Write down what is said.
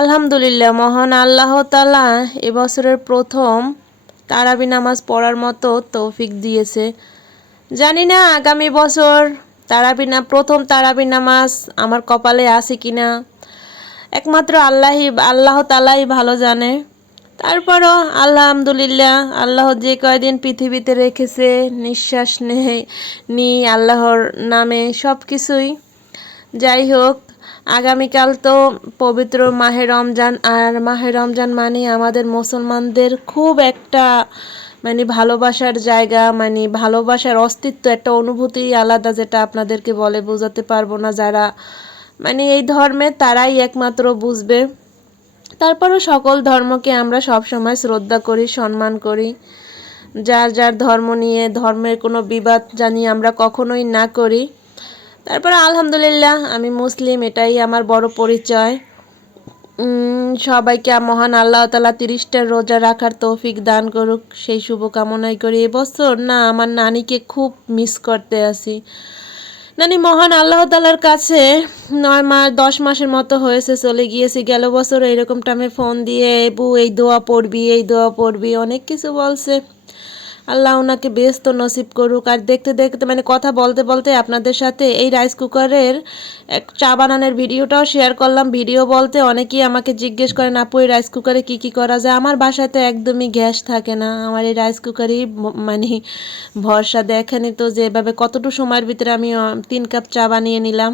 আলহামদুলিল্লাহ, মহান আল্লাহ তাআলা এবছরের প্রথম তারাবি নামাজ পড়ার মতো তৌফিক দিয়েছে। জানি না আগামী বছর প্রথম তারাবি নামাজ আমার কপালে আছে কিনা, একমাত্র আল্লাহ তাআলাই ভালো জানে। তারপরও আলহামদুলিল্লাহ, আল্লাহ যে কয়দিন পৃথিবীতে রেখেছে নিঃশ্বাস নি আল্লাহর নামে সব কিছুই। যাই হোক, আগামীকাল তো পবিত্র মাহে রমজান, আর মাহে রমজান মানে আমাদের মুসলমানদের খুব একটা ভালোবাসার জায়গা, ভালোবাসার অস্তিত্ব, একটা অনুভূতি আলাদা, যেটা আপনাদেরকে বলে বোঝাতে পারবো না। যারা এই ধর্মে তারাই একমাত্র বুঝবে। তারপরও সকল ধর্মকে আমরা সবসময় শ্রদ্ধা করি, সম্মান করি। যার যার ধর্ম নিয়ে ধর্মের কোনো বিবাদ জানি আমরা কখনোই না করি। তারপরে আলহামদুলিল্লাহ আমি মুসলিম, এটাই আমার বড় পরিচয়। সবাইকে মহান আল্লাহ তাআলা 30টা রোজা রাখার তৌফিক দান করুক, সেই শুভকামনাই করি। এবছর না আমার নানিকে খুব মিস করতে আছি। নানি মহান আল্লাহ তাআলার কাছে 10 মাসের মতো হয়েছে চলে গিয়েছি। গেল বছর এরকম টাইমে ফোন দিয়ে এবু এই দোয়া পড়বি অনেক কিছু বলছে। আল্লাহ ওনাকে বেস্ত নসিব করুক। আর দেখতে দেখতে কথা বলতে বলতে আপনাদের সাথে এই রাইস কুকারের এক চা বানানোর ভিডিওটাও শেয়ার করলাম। ভিডিও বলতে অনেকেই আমাকে জিজ্ঞেস করেন, আপু এই রাইস কুকারে কী করা যায়। আমার বাসায় তো একদমই গ্যাস থাকে না, আমার এই রাইস কুকারই ভরসা। দেখেনি তো যেভাবে কতটুকু সময়ের ভিতরে আমি 3 কাপ চা বানিয়ে নিলাম।